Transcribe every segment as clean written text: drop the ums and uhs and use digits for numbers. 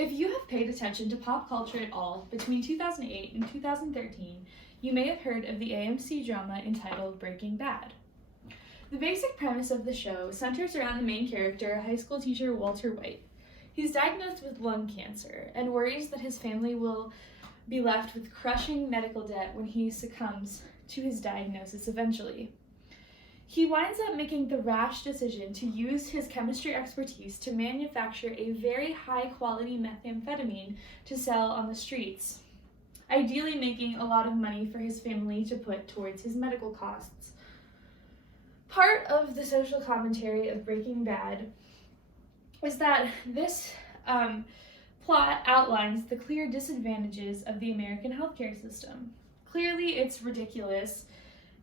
If you have paid attention to pop culture at all between 2008 and 2013, you may have heard of the AMC drama entitled Breaking Bad. The basic premise of the show centers around the main character, high school teacher Walter White. He's diagnosed with lung cancer and worries that his family will be left with crushing medical debt when he succumbs to his diagnosis eventually. He winds up making the rash decision to use his chemistry expertise to manufacture a very high-quality methamphetamine to sell on the streets, ideally making a lot of money for his family to put towards his medical costs. Part of the social commentary of Breaking Bad is that this plot outlines the clear disadvantages of the American healthcare system. Clearly, it's ridiculous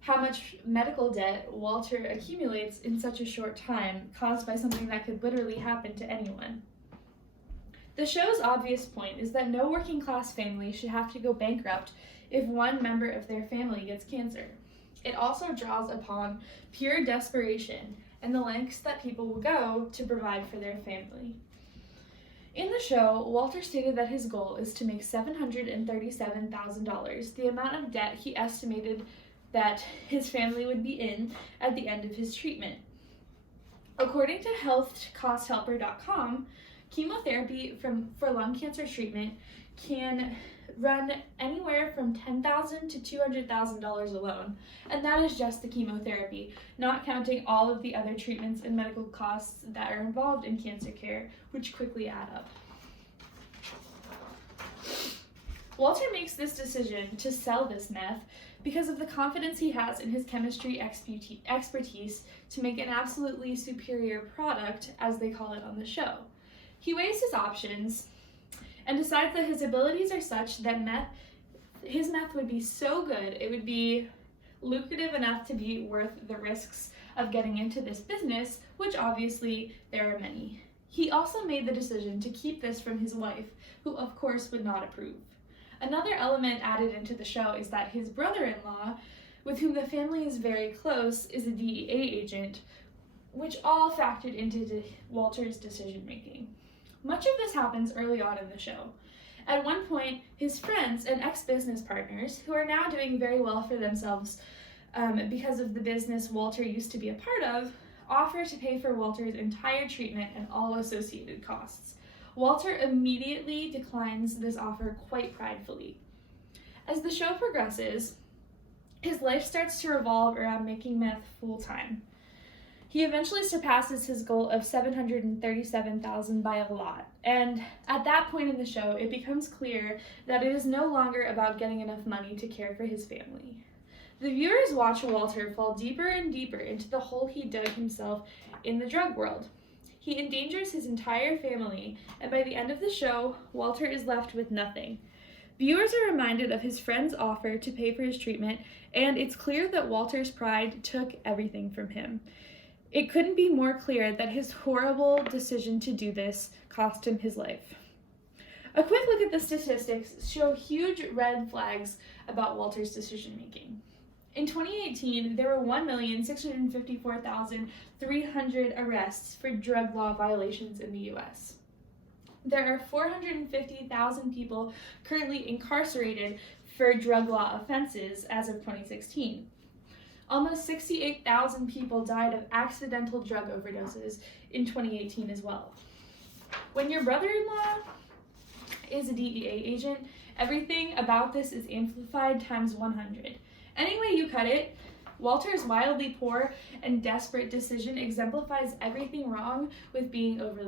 how much medical debt Walter accumulates in such a short time, caused by something that could literally happen to anyone. The show's obvious point is that no working class family should have to go bankrupt if one member of their family gets cancer. It also draws upon pure desperation and the lengths that people will go to provide for their family. In the show, Walter stated that his goal is to make $737,000, the amount of debt he estimated that his family would be in at the end of his treatment. According to healthcosthelper.com, chemotherapy for lung cancer treatment can run anywhere from $10,000 to $200,000 alone, and that is just the chemotherapy, not counting all of the other treatments and medical costs that are involved in cancer care, which quickly add up. Walter makes this decision to sell this meth because of the confidence he has in his chemistry expertise to make an absolutely superior product, as they call it on the show. He weighs his options and decides that his abilities are such that his meth would be so good, it would be lucrative enough to be worth the risks of getting into this business, which obviously there are many. He also made the decision to keep this from his wife, who of course would not approve. Another element added into the show is that his brother-in-law, with whom the family is very close, is a DEA agent, which all factored into Walter's decision-making. Much of this happens early on in the show. At one point, his friends and ex-business partners, who are now doing very well for themselves because of the business Walter used to be a part of, offer to pay for Walter's entire treatment and all associated costs. Walter immediately declines this offer quite pridefully. As the show progresses, his life starts to revolve around making meth full-time. He eventually surpasses his goal of $737,000 by a lot, and at that point in the show, it becomes clear that it is no longer about getting enough money to care for his family. The viewers watch Walter fall deeper and deeper into the hole he dug himself in the drug world. He endangers his entire family, and by the end of the show, Walter is left with nothing. Viewers are reminded of his friend's offer to pay for his treatment, and it's clear that Walter's pride took everything from him. It couldn't be more clear that his horrible decision to do this cost him his life. A quick look at the statistics show huge red flags about Walter's decision-making. In 2018, there were 1,654,300 arrests for drug law violations in the U.S. There are 450,000 people currently incarcerated for drug law offenses as of 2016. Almost 68,000 people died of accidental drug overdoses in 2018 as well. When your brother-in-law is a DEA agent, everything about this is amplified times 100. Any way you cut it, Walter's wildly poor and desperate decision exemplifies everything wrong with being overly